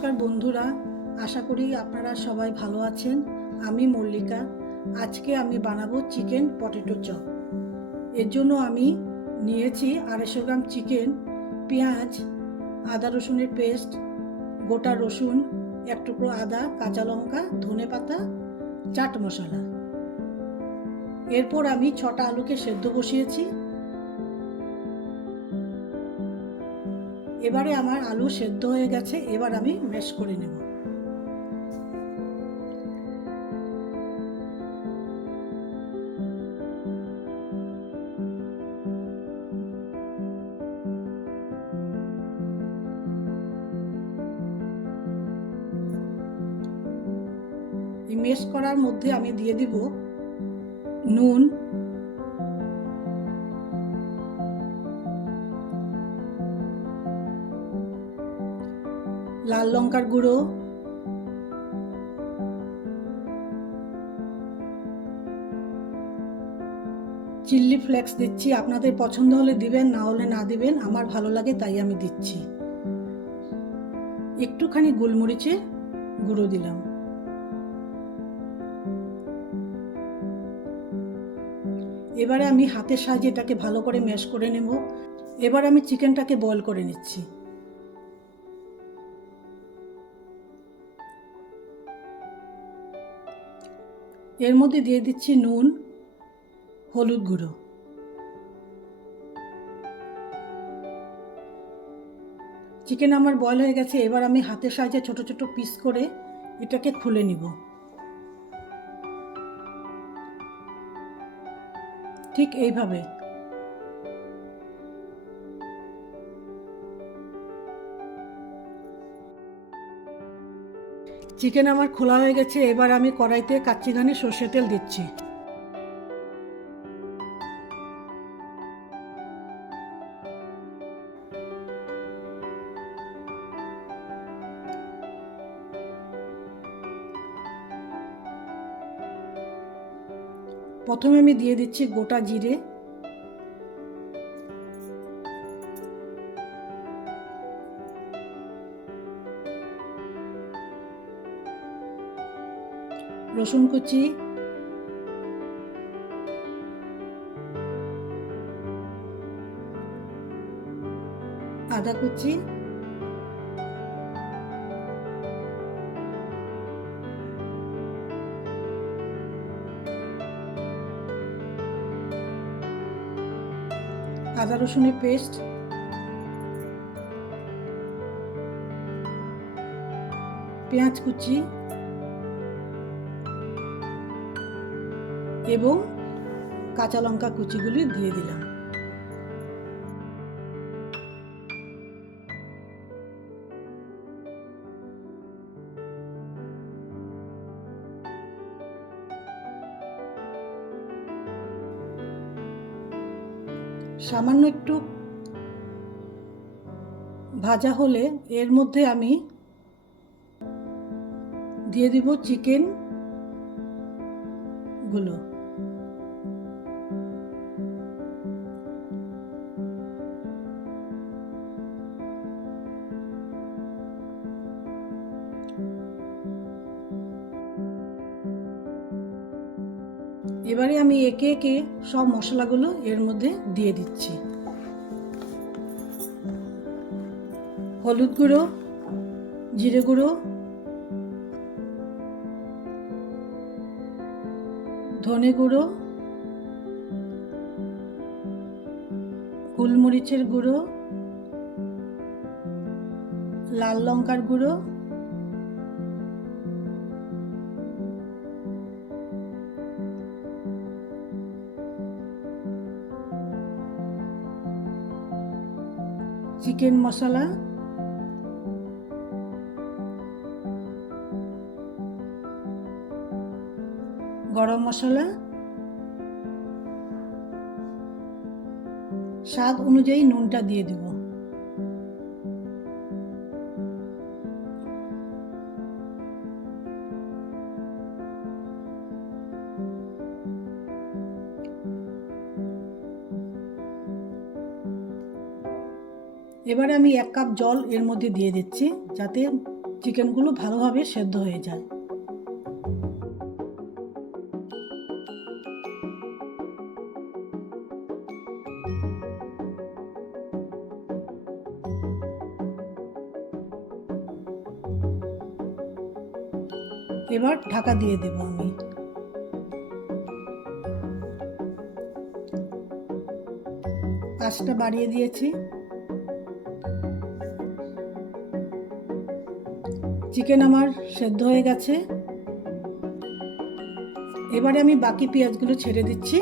নমস্কার বন্ধুরা, আশা করি আপনারা সবাই ভালো আছেন। আমি মল্লিকা। আজকে আমি বানাবো চিকেন পটেটো চপ। এর জন্য আমি নিয়েছি 250 গ্রাম চিকেন, পেঁয়াজ, আদা রসুনের পেস্ট, গোটা রসুন, এক টুকরো আদা, কাঁচা লঙ্কা, ধনেপাতা, চাট মশলা। এরপর আমি 6টা আলুকে সেদ্ধ বসিয়েছি। এবারে আমার আলু সেদ্ধ হয়ে গেছে, এবার আমি ম্যাশ করে নেব। এই ম্যাশ করার মধ্যে আমি দিয়ে দিব নুন, লাল লঙ্কার গুঁড়ো, চিলি ফ্লেক্স দিচ্ছি। আপনাদের পছন্দ হলে দিবেন, না হলে না দিবেন। আমার ভালো লাগে তাই আমি দিচ্ছি। একটুখানি গোলমরিচের গুঁড়ো দিলাম। এবারে আমি হাতের সাহায্যে এটাকে ভালো করে ম্যাশ করে নেব। এবার আমি চিকেনটাকে বয়েল করে নিচ্ছি। এর মধ্যে দিয়ে দিচ্ছি নুন, হলুদ গুঁড়ো। চিকেন আমার বয়েল হয়ে গেছে। এবার আমি হাতের সাহায্যে ছোট ছোট পিস করে এটাকে খুলে নিব। ঠিক এইভাবে। চিকেন আমার খোলা হয়ে গেছে। এবার আমি কড়াইতে কাচ্চি ঘানি সর্ষের তেল দিচ্ছি। প্রথমে আমি দিয়ে দিচ্ছি গোটা জিরে, রসুন কুচি, আদা কুচি, আদা রসুনের পেস্ট, পেঁয়াজ কুচি এবং কাঁচা লঙ্কা কুচিগুলি দিয়ে দিলাম। সামান্য একটু ভাজা হলে এর মধ্যে আমি দিয়ে দিব চিকেন গুলো। এবারে আমি একে একে সব মশলাগুলো এর মধ্যে দিয়ে দিচ্ছি। হলুদ গুঁড়ো, জিরে গুঁড়ো, ধনে গুঁড়ো, গোলমরিচের গুঁড়ো, লাল লঙ্কার গুঁড়ো, চিকেন মশলা, গরম মশলা, স্বাদ অনুযায়ী নুনটা দিয়ে দেব। এবারে আমি 1 কাপ জল এর মধ্যে দিয়ে দিচ্ছি, যাতে চিকেনগুলো ভালোভাবে সেদ্ধ হয়ে যায়। এবার ঢাকা দিয়ে দেব আমি। আঁচটা বাড়িয়ে দিয়েছি। চিকেন আমার সেদ্ধ হয়ে গেছে। এবারে আমি বাকি পেঁয়াজগুলো ছেড়ে দিচ্ছি।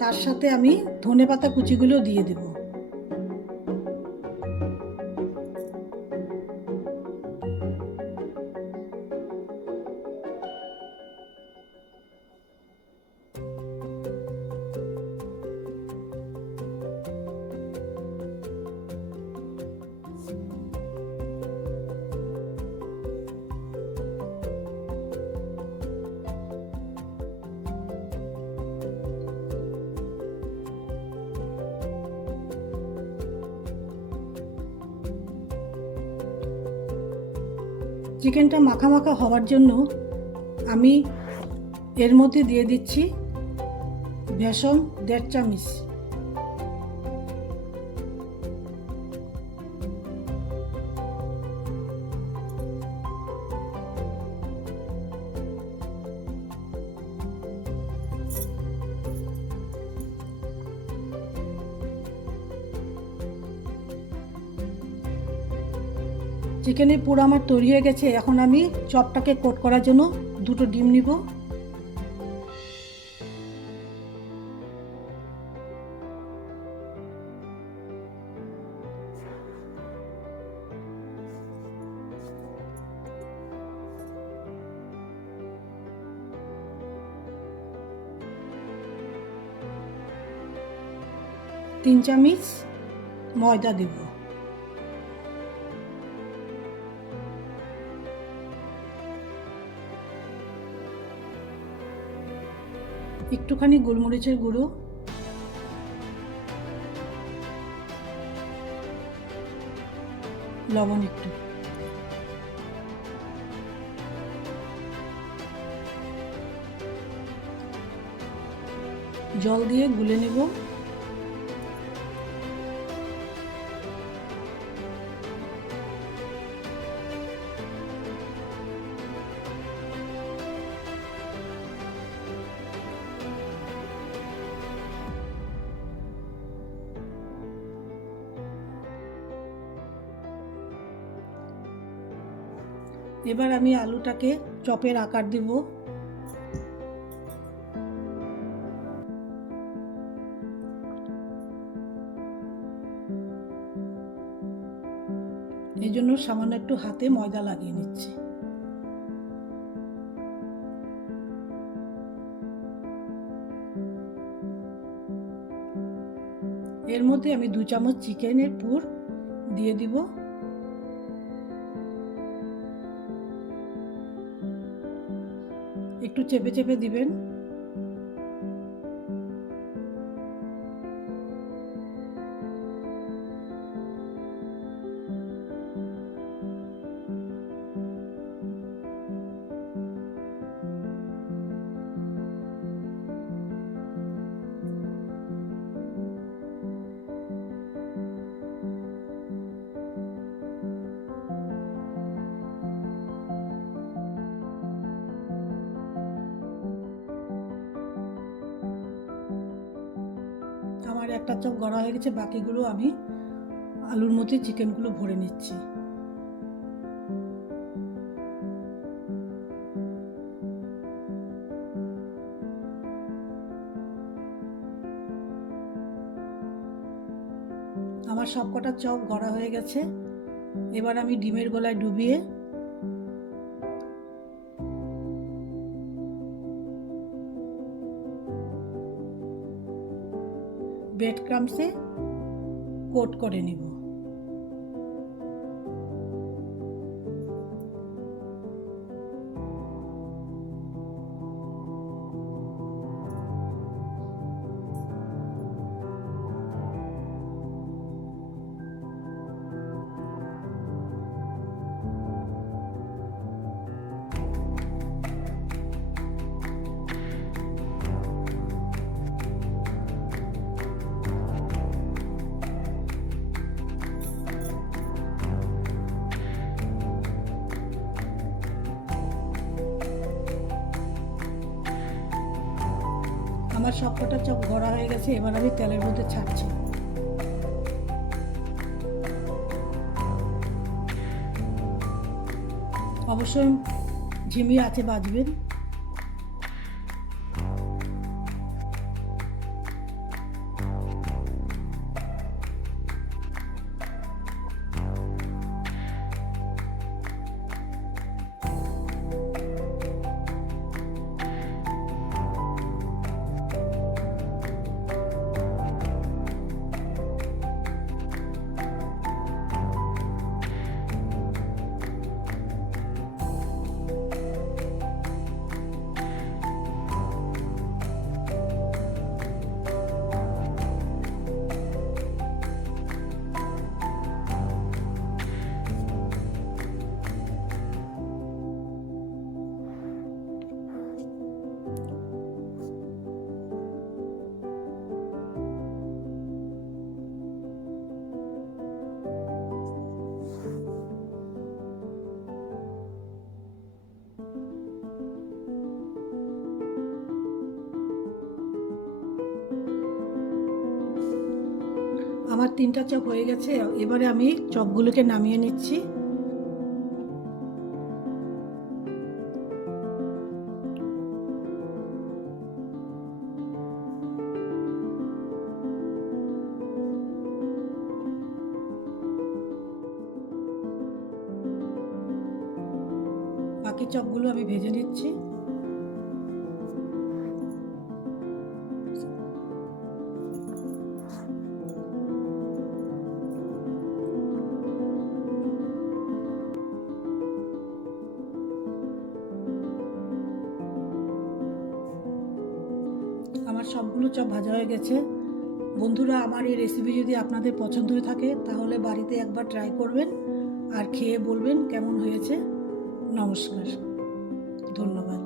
তার সাথে আমি ধনেপাতা কুচিগুলো দিয়ে দেব। চিকেনটা মাখা মাখা হওয়ার জন্য আমি এর মধ্যে দিয়ে দিচ্ছি বেসন 1.5 চামচ। চিকেনের পুর আমার তৈরি হয়ে গেছে। এখন আমি চপটাকে কোট করার জন্য 2টো ডিম নিব। তিন চামচ ময়দা দেব। একটুখানি গোলমরিচের গুঁড়ো, লবণ একটু, জল দিয়ে গুলে নেব। এবার আমি আলুটাকে চপের আকার দেব। এই জন্য সামান্য একটু হাতে ময়দা লাগিয়ে নিচ্ছি। এর মধ্যে আমি 2 চামচ চিকেনের পুর দিয়ে দিব। একটু চেপে চেপে দিবেন। আমার একটা চপ গড়া হয়ে গেছে, বাকিগুলো আমি আলুর মধ্যে চিকেনগুলো ভরে নিচ্ছি। আমার সবকটা চপ গড়া হয়ে গেছে। এবার আমি ডিমের গোলায় ডুবিয়ে ব্রেড ক্রাম্বসে কোট করে নিব। আমার সবকটা চপ ভরা হয়ে গেছে, এবার আমি তেলের মধ্যে ছাড়ছি। অবশ্যই ঝিমিয়ে আছে বাজবেন। আমার 3টা চপ হয়ে গেছে, এবারে আমি চপগুলোকে নামিয়ে নিচ্ছি। বাকি চপগুলো আমি ভেজে নিচ্ছি। আমার সবগুলো চপ ভাজা হয়ে গেছে। বন্ধুরা, আমার এই রেসিপি যদি আপনাদের পছন্দ হয়ে থাকে তাহলে বাড়িতে একবার ট্রাই করবেন আর খেয়ে বলবেন কেমন হয়েছে। নমস্কার, ধন্যবাদ।